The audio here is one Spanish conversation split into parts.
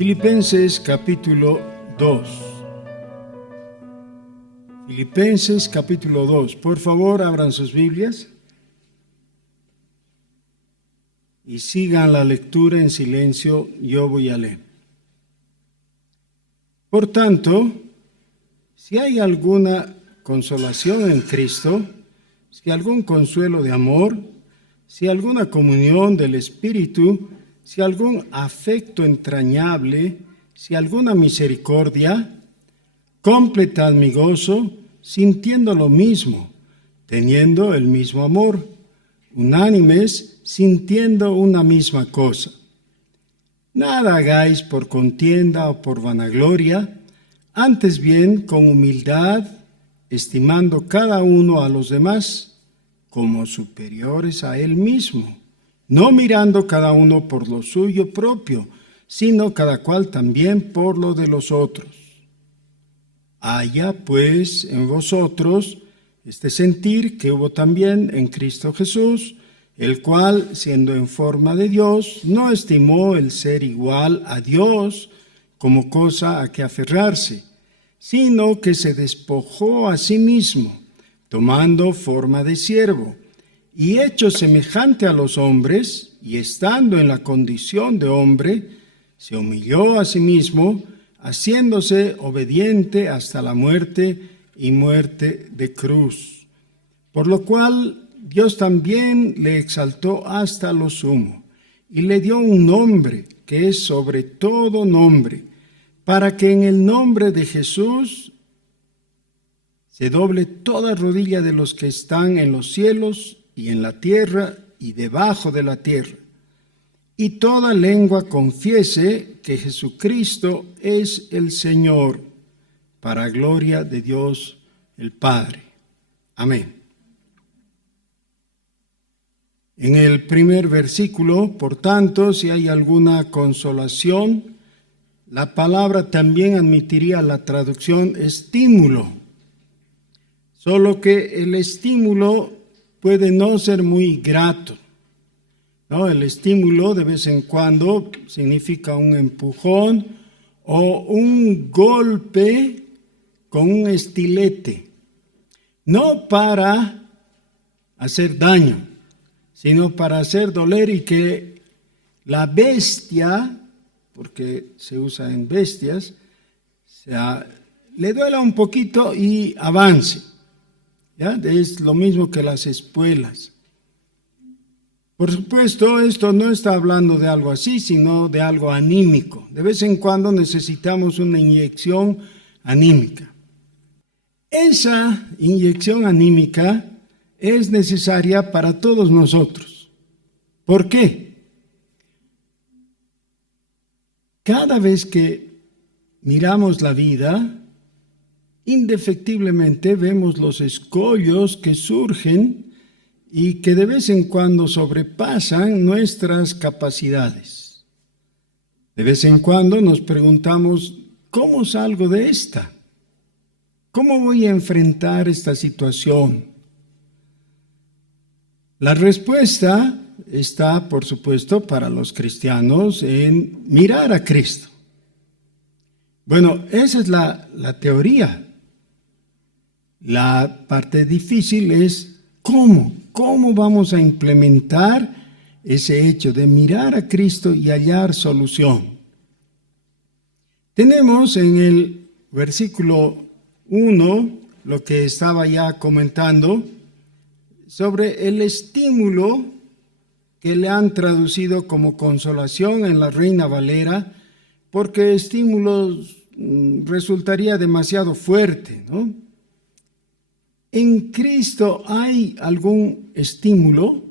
Filipenses capítulo 2. Filipenses capítulo 2. Por favor, abran sus Biblias y sigan la lectura en silencio. Yo voy a leer. Por tanto, si hay alguna consolación en Cristo, si algún consuelo de amor, si alguna comunión del Espíritu, si algún afecto entrañable, si alguna misericordia, completad mi gozo, sintiendo lo mismo, teniendo el mismo amor, unánimes, sintiendo una misma cosa. Nada hagáis por contienda o por vanagloria, antes bien con humildad, estimando cada uno a los demás como superiores a él mismo, no mirando cada uno por lo suyo propio, sino cada cual también por lo de los otros. Haya pues en vosotros este sentir que hubo también en Cristo Jesús, el cual, siendo en forma de Dios, no estimó el ser igual a Dios como cosa a que aferrarse, sino que se despojó a sí mismo, tomando forma de siervo, y hecho semejante a los hombres, y estando en la condición de hombre, se humilló a sí mismo, haciéndose obediente hasta la muerte y muerte de cruz. Por lo cual Dios también le exaltó hasta lo sumo, y le dio un nombre que es sobre todo nombre, para que en el nombre de Jesús se doble toda rodilla de los que están en los cielos y en la tierra y debajo de la tierra, y toda lengua confiese que Jesucristo es el Señor, para gloria de Dios el Padre. Amén. En el primer versículo, por tanto, si hay alguna consolación, la palabra también admitiría la traducción estímulo, solo que el estímulo puede no ser muy grato, ¿no? El estímulo de vez en cuando significa un empujón o un golpe con un estilete, no para hacer daño, sino para hacer doler y que la bestia, porque se usa en bestias, le duela un poquito y avance. ¿Ya? Es lo mismo que las espuelas. Por supuesto, esto no está hablando de algo así, sino de algo anímico. De vez en cuando necesitamos una inyección anímica. Esa inyección anímica es necesaria para todos nosotros. ¿Por qué? Cada vez que miramos la vida, indefectiblemente vemos los escollos que surgen y que de vez en cuando sobrepasan nuestras capacidades. De vez en cuando nos preguntamos, ¿cómo salgo de esta? ¿Cómo voy a enfrentar esta situación? La respuesta está, por supuesto, para los cristianos en mirar a Cristo. Bueno, esa es la teoría. La parte difícil es ¿Cómo vamos a implementar ese hecho de mirar a Cristo y hallar solución? Tenemos en el versículo 1 lo que estaba ya comentando sobre el estímulo que le han traducido como consolación en la Reina Valera, porque estímulos resultaría demasiado fuerte, ¿no? ¿En Cristo hay algún estímulo?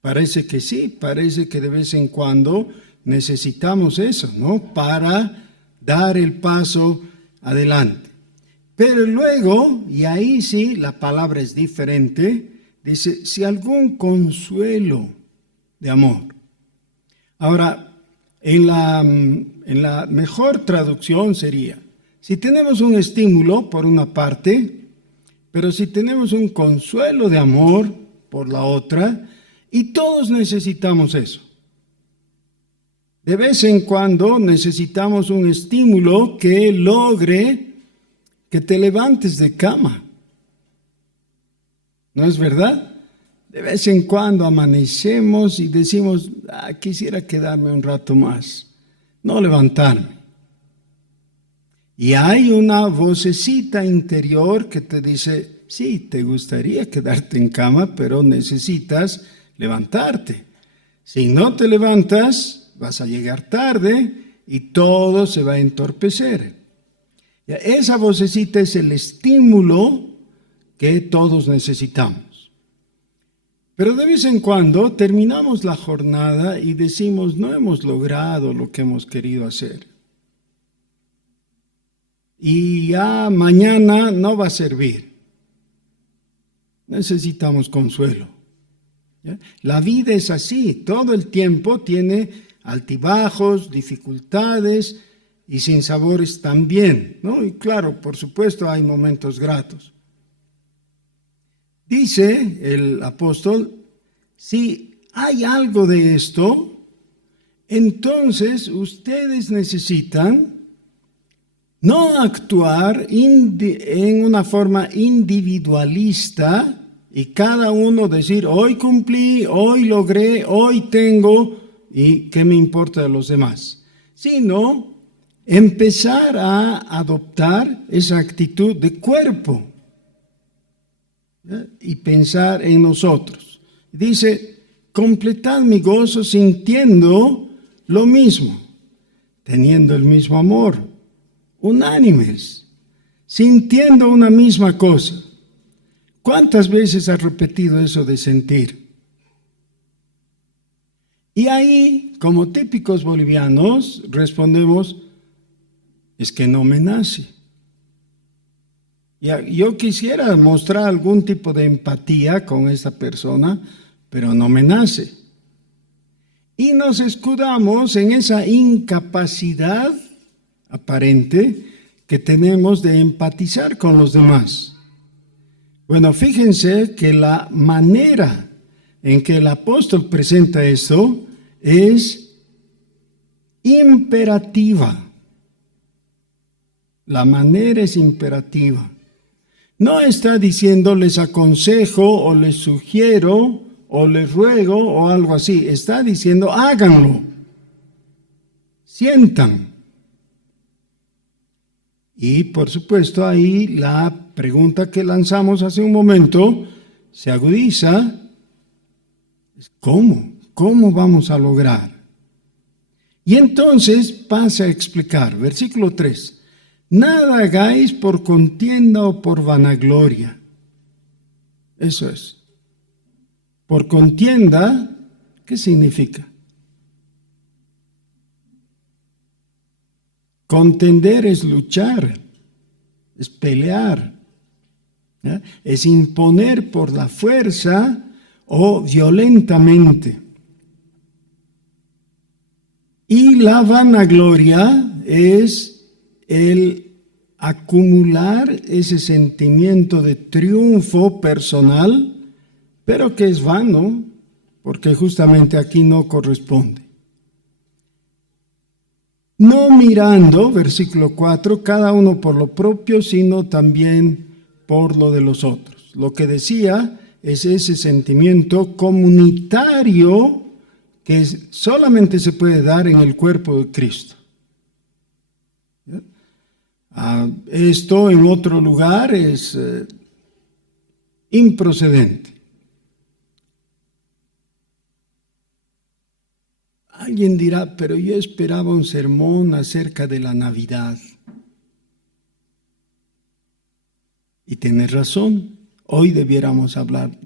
Parece que sí, parece que de vez en cuando necesitamos eso, ¿no? Para dar el paso adelante. Pero luego, y ahí sí la palabra es diferente, dice, si algún consuelo de amor. Ahora, en la mejor traducción sería, si tenemos un estímulo por una parte, pero si tenemos un consuelo de amor por la otra, Y todos necesitamos eso. De vez en cuando necesitamos un estímulo que logre que te levantes de cama. ¿No es verdad? De vez en cuando amanecemos y decimos, quisiera quedarme un rato más, no levantarme. Y hay una vocecita interior que te dice, sí, te gustaría quedarte en cama, pero necesitas levantarte. Si no te levantas, vas a llegar tarde y todo se va a entorpecer. Esa vocecita es el estímulo que todos necesitamos. Pero de vez en cuando terminamos la jornada y decimos, no hemos logrado lo que hemos querido hacer. Y ya mañana no va a servir. Necesitamos consuelo. ¿Ya? La vida es así, todo el tiempo tiene altibajos, dificultades y sinsabores también, ¿no? Y claro, por supuesto hay momentos gratos. Dice el apóstol, si hay algo de esto, entonces ustedes necesitan no actuar en una forma individualista y cada uno decir, hoy cumplí, hoy logré, hoy tengo, y qué me importa de los demás, sino empezar a adoptar esa actitud de cuerpo, ¿ya? Y pensar en nosotros. Dice, completad mi gozo sintiendo lo mismo, teniendo el mismo amor, unánimes, sintiendo una misma cosa. ¿Cuántas veces has repetido eso de sentir? Y ahí, como típicos bolivianos, respondemos, es que no me nace. Yo quisiera mostrar algún tipo de empatía con esa persona, pero no me nace. Y nos escudamos en esa incapacidad aparente que tenemos de empatizar con los demás. Bueno, fíjense que la manera en que el apóstol presenta esto es imperativa. La manera es imperativa. No está diciendo les aconsejo o les sugiero o les ruego o algo así. Está diciendo háganlo. Sientan. Y por supuesto ahí la pregunta que lanzamos hace un momento se agudiza. ¿Cómo? ¿Cómo vamos a lograr? Y entonces pasa a explicar, versículo 3. Nada hagáis por contienda o por vanagloria. Eso es. Por contienda, ¿qué significa? Contender es luchar, es pelear, ¿ya? Es imponer por la fuerza o violentamente. Y la vanagloria es el acumular ese sentimiento de triunfo personal, pero que es vano, porque justamente aquí no corresponde. No mirando, versículo 4, cada uno por lo propio, sino también por lo de los otros. Lo que decía es ese sentimiento comunitario que solamente se puede dar en el cuerpo de Cristo. Esto en otro lugar es improcedente. Alguien dirá, pero yo esperaba un sermón acerca de la Navidad. Y tienes razón, hoy debiéramos hablar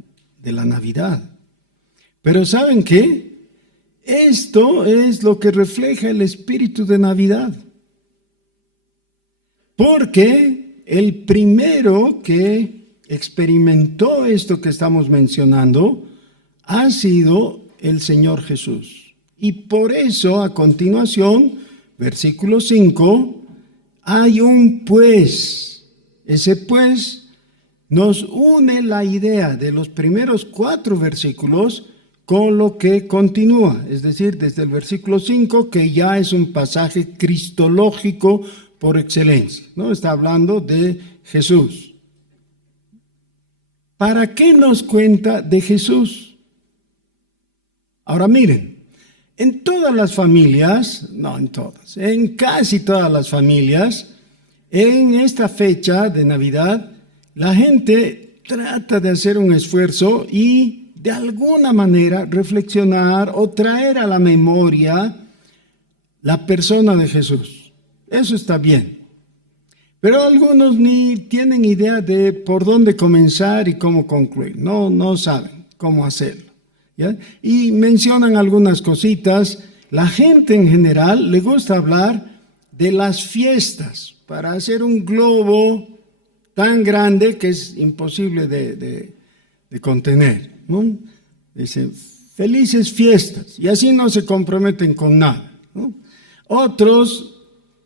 de la Navidad. Pero ¿saben qué? Esto es lo que refleja el espíritu de Navidad. Porque el primero que experimentó esto que estamos mencionando ha sido el Señor Jesús. Y por eso, a continuación, versículo 5, hay un pues. Ese pues nos une la idea de los primeros 4 versículos con lo que continúa, es decir, desde el versículo 5, que ya es un pasaje cristológico por excelencia, ¿no? Está hablando de Jesús. ¿Para qué nos cuenta de Jesús? Ahora miren, en todas las familias, no en todas, en casi todas las familias, en esta fecha de Navidad, la gente trata de hacer un esfuerzo y de alguna manera reflexionar o traer a la memoria la persona de Jesús. Eso está bien. Pero algunos ni tienen idea de por dónde comenzar y cómo concluir. No saben cómo hacerlo, ¿ya? Y mencionan algunas cositas. La gente en general le gusta hablar de las fiestas para hacer un globo tan grande que es imposible de contener, ¿no? Dicen, felices fiestas, y así no se comprometen con nada, ¿no? Otros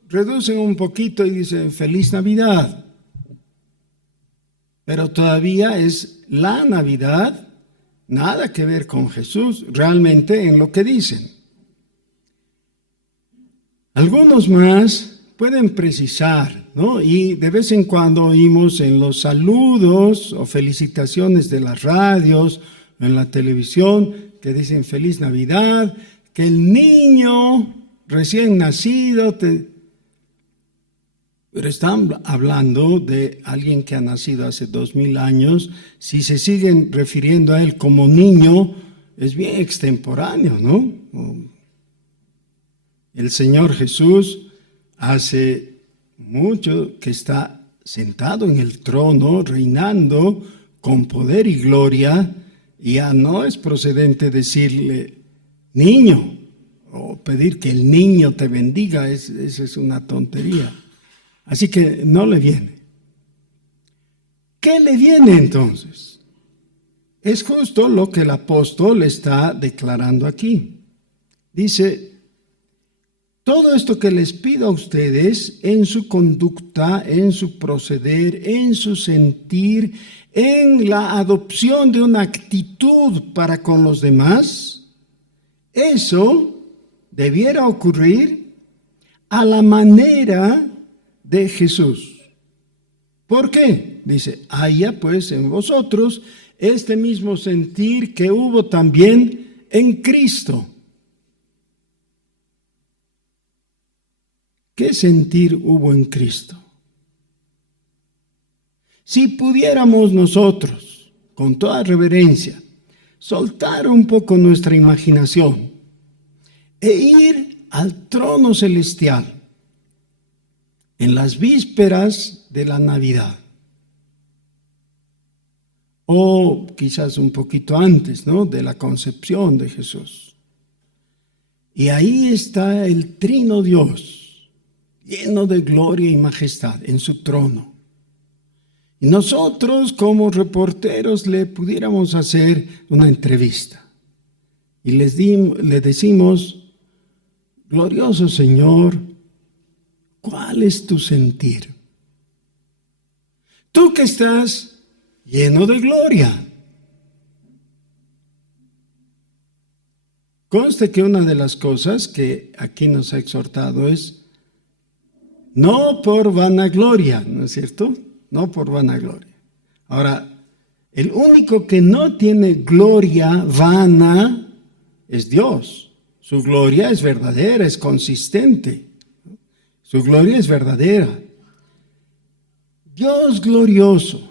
reducen un poquito y dicen, feliz Navidad, pero todavía es la Navidad, nada que ver con Jesús, realmente en lo que dicen. Algunos más pueden precisar, ¿no? Y de vez en cuando oímos en los saludos o felicitaciones de las radios, en la televisión, que dicen feliz Navidad, que el niño recién nacido, pero están hablando de alguien que ha nacido hace 2000 años. Si se siguen refiriendo a él como niño, es bien extemporáneo, ¿no? El Señor Jesús hace mucho que está sentado en el trono, reinando con poder y gloria, y ya no es procedente decirle niño o pedir que el niño te bendiga, esa es una tontería. Así que no le viene. ¿Qué le viene entonces? Es justo lo que el apóstol está declarando aquí. Dice, todo esto que les pido a ustedes en su conducta, en su proceder, en su sentir, en la adopción de una actitud para con los demás, eso debiera ocurrir a la manera de Jesús. ¿Por qué? Dice, haya pues en vosotros este mismo sentir que hubo también en Cristo. ¿Qué sentir hubo en Cristo? Si pudiéramos nosotros, con toda reverencia, soltar un poco nuestra imaginación e ir al trono celestial en las vísperas de la Navidad, o quizás un poquito antes, ¿no?, de la concepción de Jesús. Y ahí está el Trino Dios, lleno de gloria y majestad en su trono. Y nosotros como reporteros le pudiéramos hacer una entrevista y le decimos, glorioso Señor, ¿cuál es tu sentir? Tú que estás lleno de gloria. Conste que una de las cosas que aquí nos ha exhortado es no por vanagloria, ¿no es cierto? No por vanagloria. Ahora, el único que no tiene gloria vana es Dios. Su gloria es verdadera, es consistente. Su gloria es verdadera. Dios glorioso,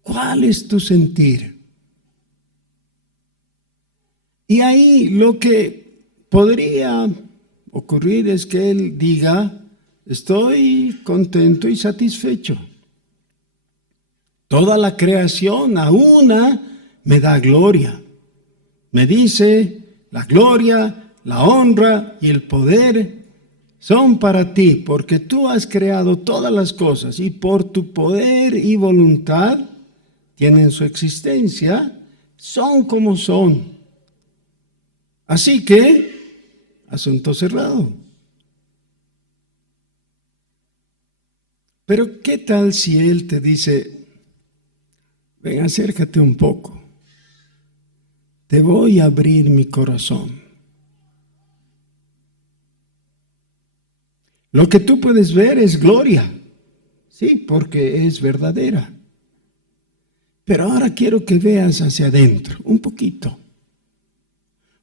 ¿cuál es tu sentir? Y ahí lo que podría ocurrir es que Él diga, estoy contento y satisfecho. Toda la creación a una me da gloria. Me dice, la gloria, la honra y el poder son para ti, porque tú has creado todas las cosas y por tu poder y voluntad tienen su existencia, son como son. Así que, asunto cerrado. Pero ¿qué tal si Él te dice, ven, acércate un poco? te voy a abrir mi corazón. Lo que tú puedes ver es gloria, sí, porque es verdadera. Pero ahora quiero que veas hacia adentro, un poquito.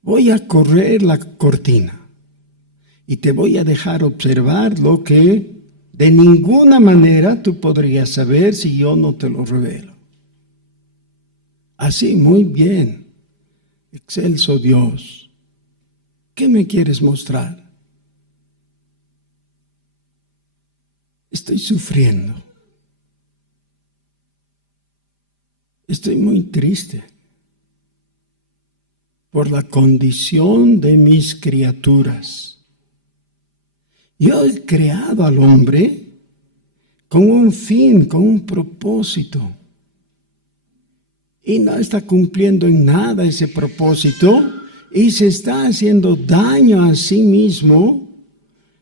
Voy a correr la cortina y te voy a dejar observar lo que de ninguna manera tú podrías saber si yo no te lo revelo. Así, muy bien. Excelso Dios. ¿Qué me quieres mostrar? Estoy sufriendo. Estoy muy triste por la condición de mis criaturas. Yo he creado al hombre con un fin, con un propósito. Y no está cumpliendo en nada ese propósito y se está haciendo daño a sí mismo,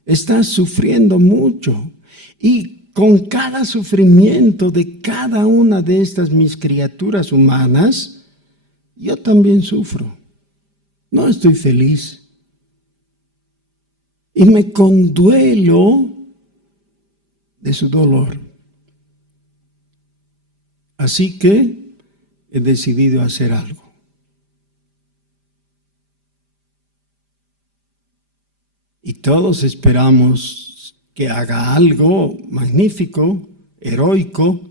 está sufriendo mucho. Y con cada sufrimiento de cada una de estas mis criaturas humanas, yo también sufro. No estoy feliz. Y me conduelo de su dolor. Así que he decidido hacer algo. Y todos esperamos que haga algo magnífico, heroico.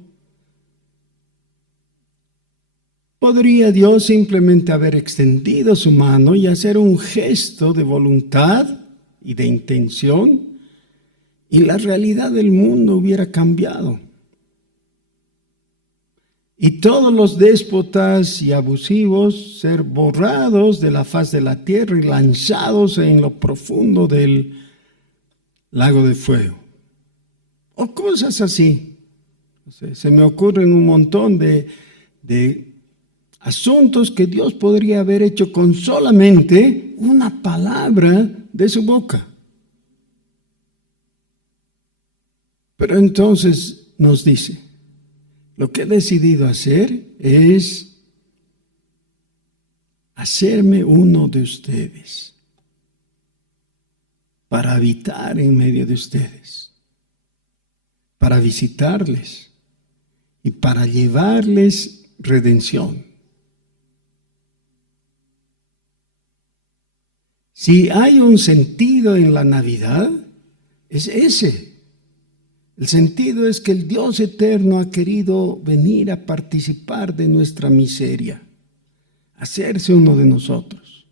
¿Podría Dios simplemente haber extendido su mano y hacer un gesto de voluntad y de intención? Y la realidad del mundo hubiera cambiado. Y todos los déspotas y abusivos ser borrados de la faz de la tierra y lanzados en lo profundo del lago de fuego. O cosas así. Se me ocurren un montón de asuntos que Dios podría haber hecho con solamente una palabra de su boca. Pero entonces nos dice, lo que he decidido hacer es hacerme uno de ustedes para habitar en medio de ustedes, para visitarles y para llevarles redención. Si hay un sentido en la Navidad, es ese. El sentido es que el Dios eterno ha querido venir a participar de nuestra miseria, hacerse uno de nosotros.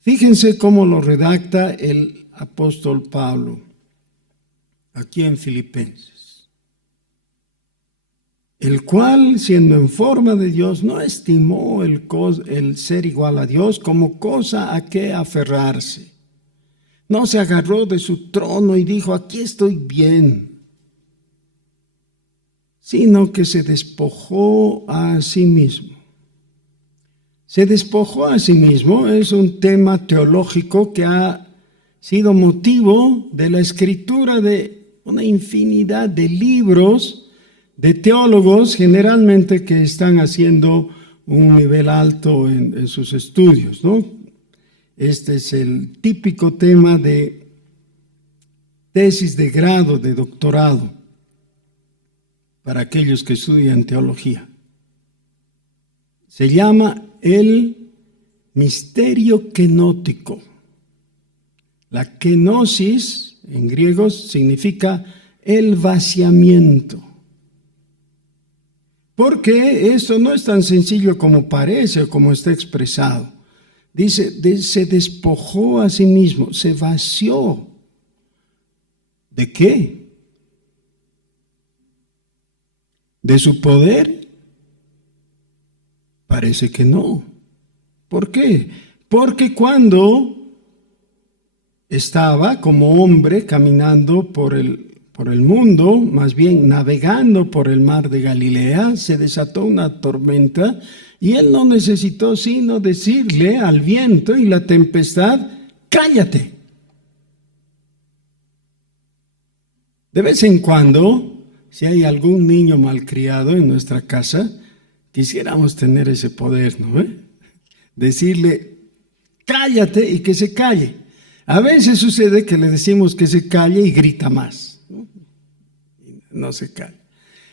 Fíjense cómo lo redacta el apóstol Pablo aquí en Filipenses. El cual, siendo en forma de Dios, no estimó el ser igual a Dios como cosa a que aferrarse. No se agarró de su trono y dijo, aquí estoy bien, sino que se despojó a sí mismo. Se despojó a sí mismo es un tema teológico que ha sido motivo de la escritura de una infinidad de libros de teólogos, generalmente que están haciendo un nivel alto en sus estudios, ¿no? Este es el típico tema de tesis de grado, de doctorado, para aquellos que estudian teología. Se llama el misterio kenótico. La kenosis, en griego, significa el vaciamiento. Porque esto no es tan sencillo como parece o como está expresado. Dice, se despojó a sí mismo, se vació. ¿De qué? ¿De su poder? Parece que no. ¿Por qué? Porque cuando estaba como hombre caminando por el mundo, más bien navegando por el mar de Galilea, se desató una tormenta y él no necesitó sino decirle al viento y la tempestad, cállate. De vez en cuando, si hay algún niño malcriado en nuestra casa, quisiéramos tener ese poder, ¿no? decirle, cállate y que se calle. A veces sucede que le decimos que se calle y grita más, ¿no? No se calla.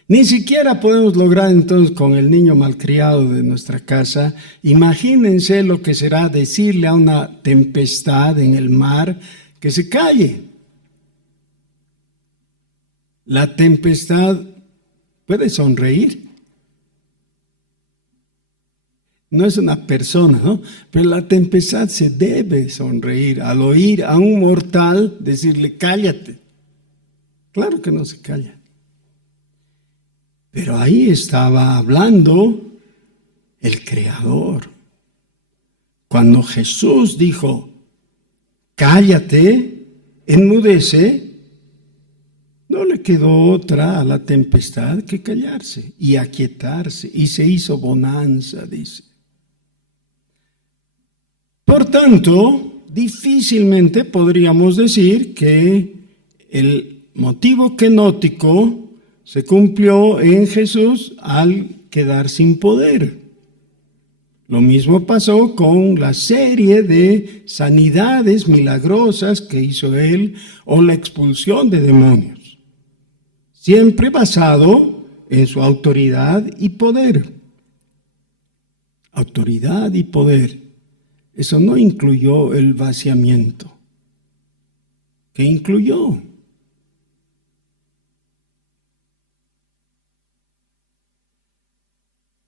Ni siquiera podemos lograr entonces con el niño malcriado de nuestra casa. Imagínense lo que será decirle a una tempestad en el mar que se calle. La tempestad puede sonreír. No es una persona, ¿no? Pero la tempestad se debe sonreír al oír a un mortal decirle, cállate. Claro que no se calla. Pero ahí estaba hablando el Creador. Cuando Jesús dijo, cállate, enmudece, no le quedó otra a la tempestad que callarse y aquietarse, y se hizo bonanza, dice. Por tanto, difícilmente podríamos decir que el motivo kenótico se cumplió en Jesús al quedar sin poder. Lo mismo pasó con la serie de sanidades milagrosas que hizo él o la expulsión de demonios, siempre basado en su autoridad y poder. Autoridad y poder. Eso no incluyó el vaciamiento. ¿Qué incluyó?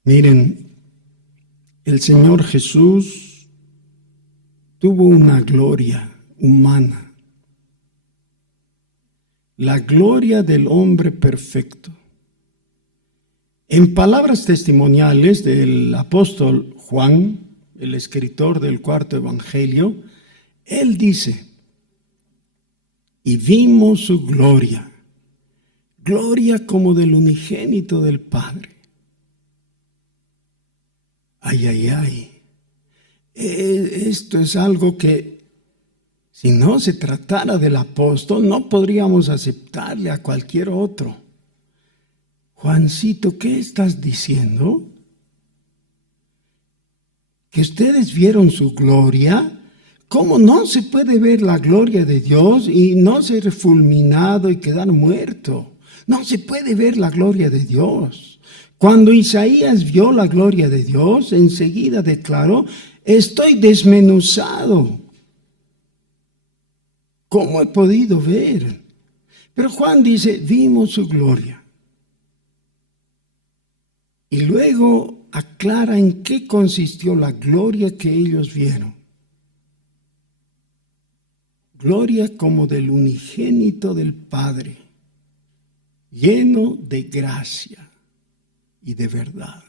Miren, el Señor Jesús tuvo una gloria humana, la gloria del hombre perfecto. En palabras testimoniales del apóstol Juan, el escritor del cuarto evangelio, él dice, y vimos su gloria, gloria como del unigénito del Padre. Ay, ay, ay. Esto es algo que, si no se tratara del apóstol, no podríamos aceptarle a cualquier otro. Juancito, ¿qué estás diciendo? ¿Que ustedes vieron su gloria? ¿Cómo no se puede ver la gloria de Dios y no ser fulminado y quedar muerto? No se puede ver la gloria de Dios. Cuando Isaías vio la gloria de Dios, enseguida declaró, estoy desmenuzado. ¿Cómo he podido ver? Pero Juan dice, vimos su gloria. Y luego aclara en qué consistió la gloria que ellos vieron. Gloria como del unigénito del Padre, lleno de gracia y de verdad.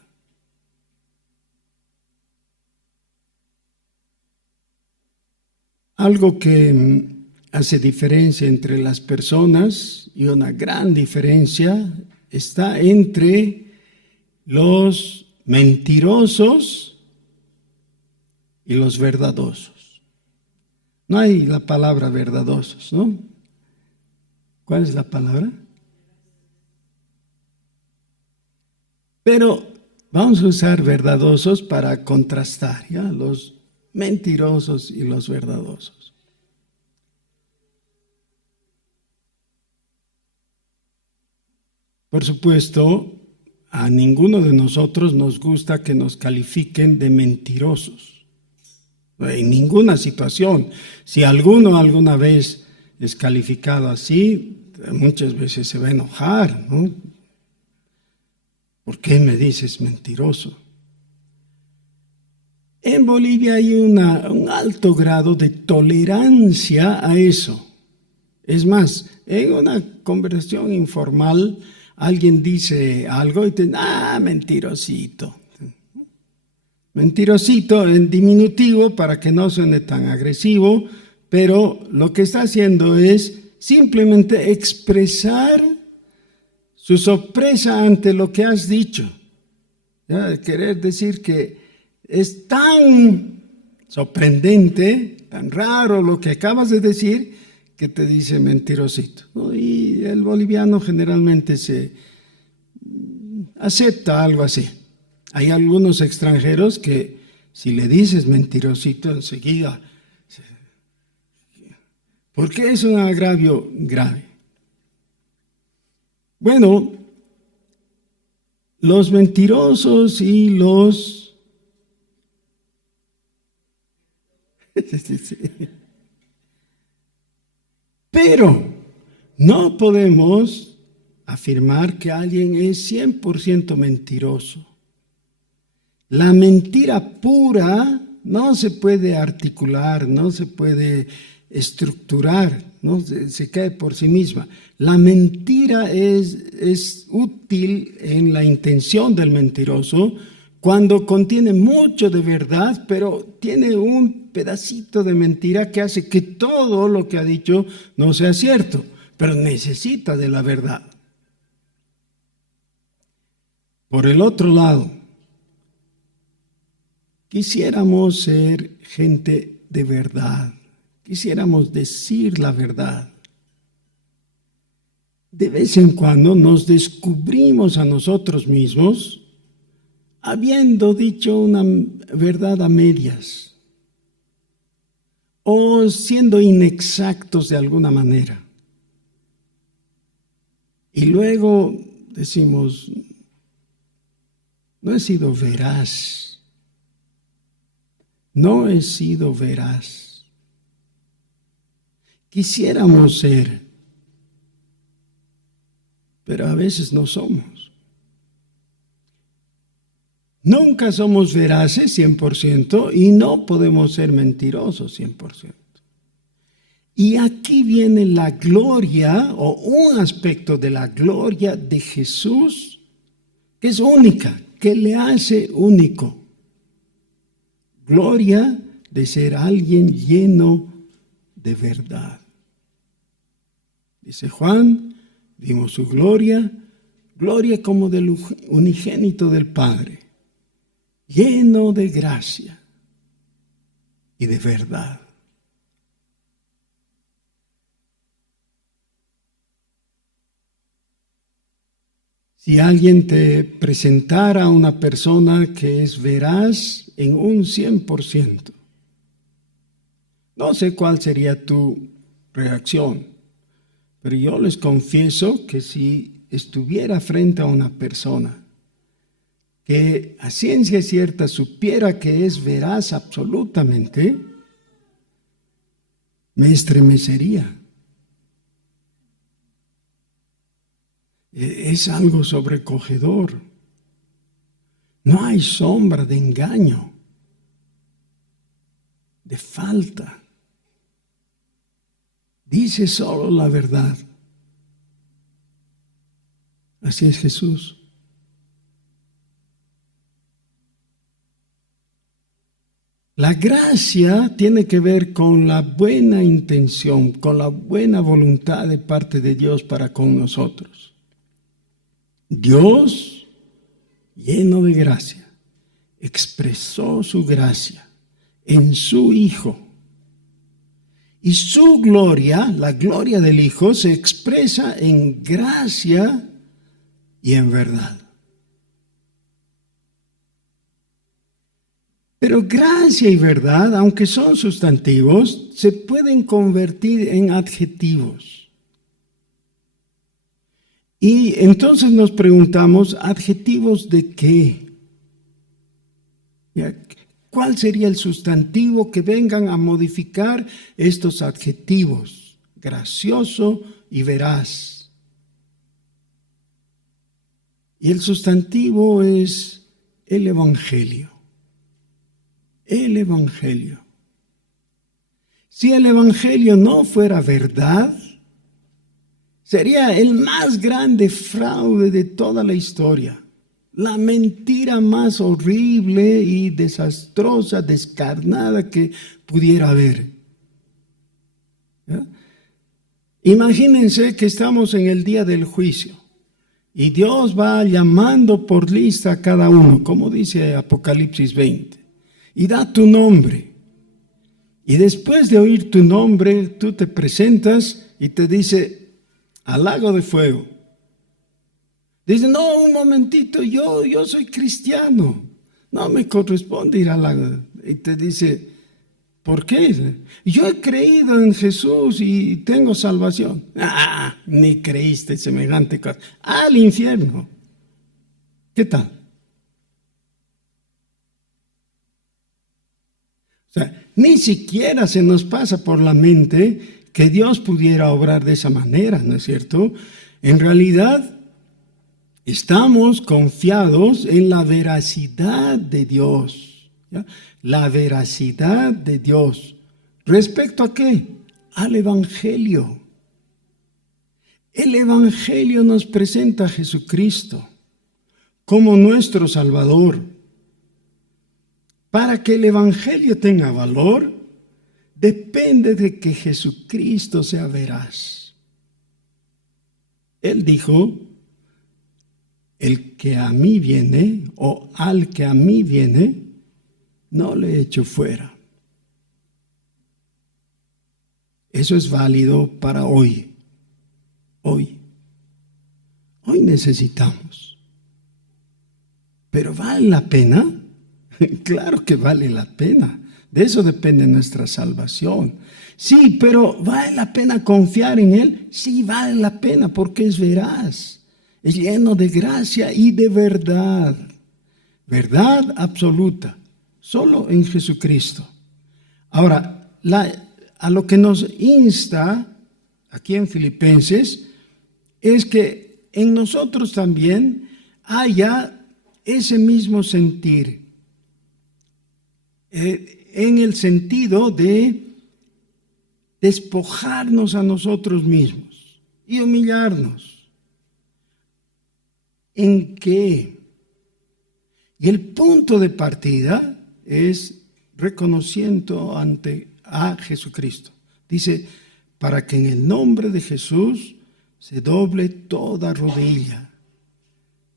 Algo que hace diferencia entre las personas, y una gran diferencia, está entre los mentirosos y los verdadosos. No hay la palabra verdadosos, ¿no? ¿Cuál es la palabra? Pero vamos a usar verdadosos para contrastar, ¿ya? Los mentirosos y los verdadosos. Por supuesto, a ninguno de nosotros nos gusta que nos califiquen de mentirosos. En ninguna situación. Si alguno alguna vez es calificado así, muchas veces se va a enojar, ¿no? ¿Por qué me dices mentiroso? En Bolivia hay un alto grado de tolerancia a eso. Es más, en una conversación informal, alguien dice algo y te dice, mentirosito. Mentirosito en diminutivo para que no suene tan agresivo, pero lo que está haciendo es simplemente expresar su sorpresa ante lo que has dicho. ¿Ya? Querer decir que es tan sorprendente, tan raro lo que acabas de decir, que te dice mentirosito, ¿no? Y el boliviano generalmente se acepta algo así. Hay algunos extranjeros que Si le dices mentirosito enseguida, porque es un agravio grave. Bueno, los mentirosos y los... Pero no podemos afirmar que alguien es 100% mentiroso. La mentira pura no se puede articular, no se puede estructurar, ¿no? Se cae por sí misma. La mentira es útil en la intención del mentiroso cuando contiene mucho de verdad, pero tiene un pedacito de mentira que hace que todo lo que ha dicho no sea cierto, pero necesita de la verdad. Por el otro lado, quisiéramos ser gente de verdad, quisiéramos decir la verdad. De vez en cuando nos descubrimos a nosotros mismos habiendo dicho una verdad a medias o siendo inexactos de alguna manera. Y luego decimos, no he sido veraz, no he sido veraz. Quisiéramos ser, pero a veces no somos. Nunca somos veraces 100% y no podemos ser mentirosos 100%. Y aquí viene la gloria o un aspecto de la gloria de Jesús que es única, que le hace único. Gloria de ser alguien lleno de verdad. Dice Juan, vimos su gloria, gloria como del unigénito del Padre, lleno de gracia y de verdad. Si alguien te presentara a una persona que es veraz en un 100%, no sé cuál sería tu reacción, pero yo les confieso que si estuviera frente a una persona que a ciencia cierta supiera que es veraz absolutamente, me estremecería. Es algo sobrecogedor. No hay sombra de engaño, de falta. Dice solo la verdad. Así es Jesús. La gracia tiene que ver con la buena intención, con la buena voluntad de parte de Dios para con nosotros. Dios, lleno de gracia, expresó su gracia en su Hijo. Y su gloria, la gloria del Hijo, se expresa en gracia y en verdad. Pero gracia y verdad, aunque son sustantivos, se pueden convertir en adjetivos. Y entonces nos preguntamos, ¿adjetivos de qué? ¿Cuál sería el sustantivo que vengan a modificar estos adjetivos? Gracioso y veraz. Y el sustantivo es el Evangelio. El Evangelio. Si el Evangelio no fuera verdad, sería el más grande fraude de toda la historia. La mentira más horrible y desastrosa, descarnada que pudiera haber. ¿Ya? Imagínense que estamos en el día del juicio y Dios va llamando por lista a cada uno, como dice Apocalipsis 20, y da tu nombre. Y después de oír tu nombre, tú te presentas y te dice, al lago de fuego. Dice, no, un momentito, yo soy cristiano. no me corresponde ir a la... Y te dice, ¿por qué? Yo he creído en Jesús y tengo salvación. Ah, ni creíste semejante cosa. Al infierno. ¿Qué tal? O sea, ni siquiera se nos pasa por la mente que Dios pudiera obrar de esa manera, ¿no es cierto? En realidad, estamos confiados en la veracidad de Dios, ¿ya? La veracidad de Dios. ¿Respecto a qué? Al Evangelio. El Evangelio nos presenta a Jesucristo como nuestro Salvador. Para que el Evangelio tenga valor, depende de que Jesucristo sea veraz. Él dijo, el que a mí viene, o al que a mí viene, no le echo fuera. Eso es válido para hoy. Hoy necesitamos. ¿Pero vale la pena? Claro que vale la pena. De eso depende nuestra salvación. Sí, pero ¿vale la pena confiar en Él? Sí, vale la pena porque es veraz. Es lleno de gracia y de verdad. Verdad absoluta. Solo en Jesucristo. Ahora, a lo que nos insta aquí en Filipenses es que en nosotros también haya ese mismo sentir. En el sentido de despojarnos a nosotros mismos y humillarnos. ¿En qué? Y el punto de partida es reconociendo a Jesucristo. Dice, para que en el nombre de Jesús se doble toda rodilla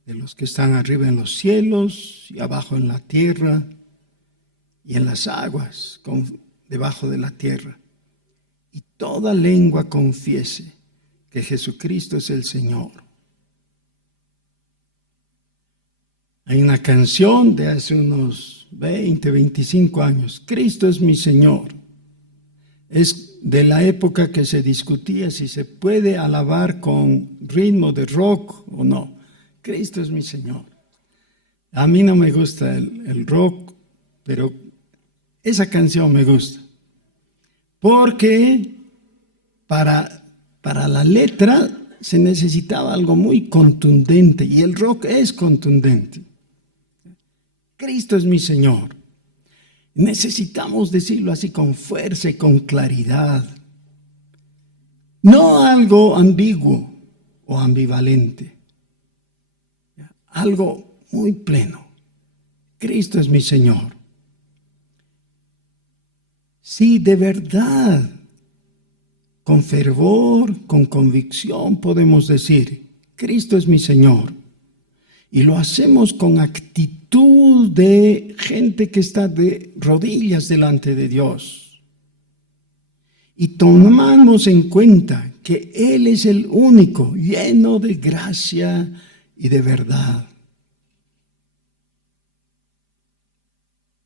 de los que están arriba en los cielos y abajo en la tierra y en las aguas debajo de la tierra. Y toda lengua confiese que Jesucristo es el Señor. Hay una canción de hace unos 20, 25 años. Cristo es mi Señor. Es de la época que se discutía si se puede alabar con ritmo de rock o no. Cristo es mi Señor. A mí no me gusta el rock, pero esa canción me gusta. Porque para la letra se necesitaba algo muy contundente y el rock es contundente. Cristo es mi Señor. Necesitamos decirlo así con fuerza y con claridad. No algo ambiguo o ambivalente. Algo muy pleno. Cristo es mi Señor. Si de verdad, con fervor, con convicción podemos decir, Cristo es mi Señor. Y lo hacemos con actitud de gente que está de rodillas delante de Dios. Y tomamos en cuenta que Él es el único, lleno de gracia y de verdad.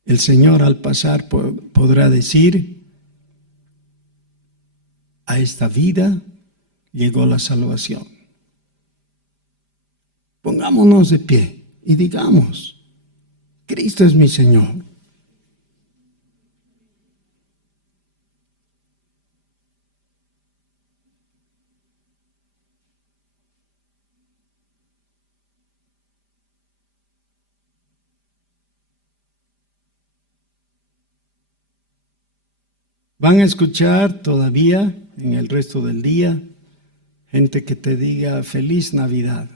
El Señor al pasar podrá decir, a esta vida llegó la salvación. Pongámonos de pie y digamos, Cristo es mi Señor. Van a escuchar todavía en el resto del día gente que te diga feliz Navidad.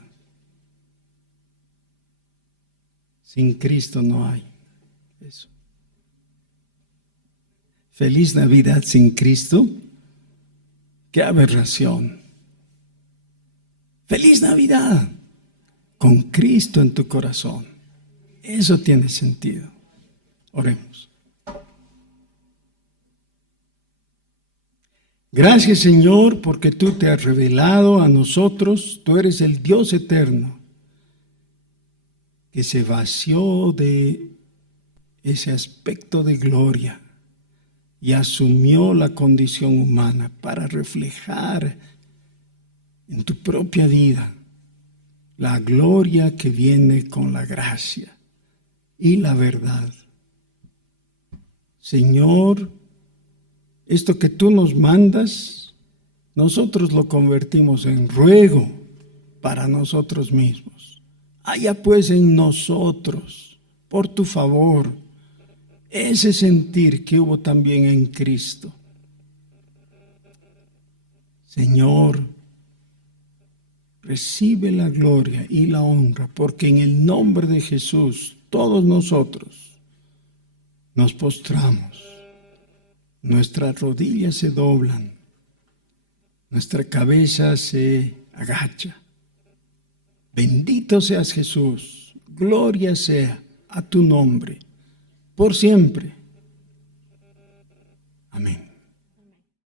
Sin Cristo no hay eso. Feliz Navidad sin Cristo. ¡Qué aberración! Feliz Navidad con Cristo en tu corazón. Eso tiene sentido. Oremos. Gracias, Señor, porque tú te has revelado a nosotros. Tú eres el Dios eterno que se vació de ese aspecto de gloria y asumió la condición humana para reflejar en tu propia vida la gloria que viene con la gracia y la verdad. Señor, esto que tú nos mandas, nosotros lo convertimos en ruego para nosotros mismos. Haya pues en nosotros, por tu favor, ese sentir que hubo también en Cristo. Señor, recibe la gloria y la honra, porque en el nombre de Jesús todos nosotros nos postramos, nuestras rodillas se doblan, nuestra cabeza se agacha. Bendito seas Jesús, gloria sea a tu nombre, por siempre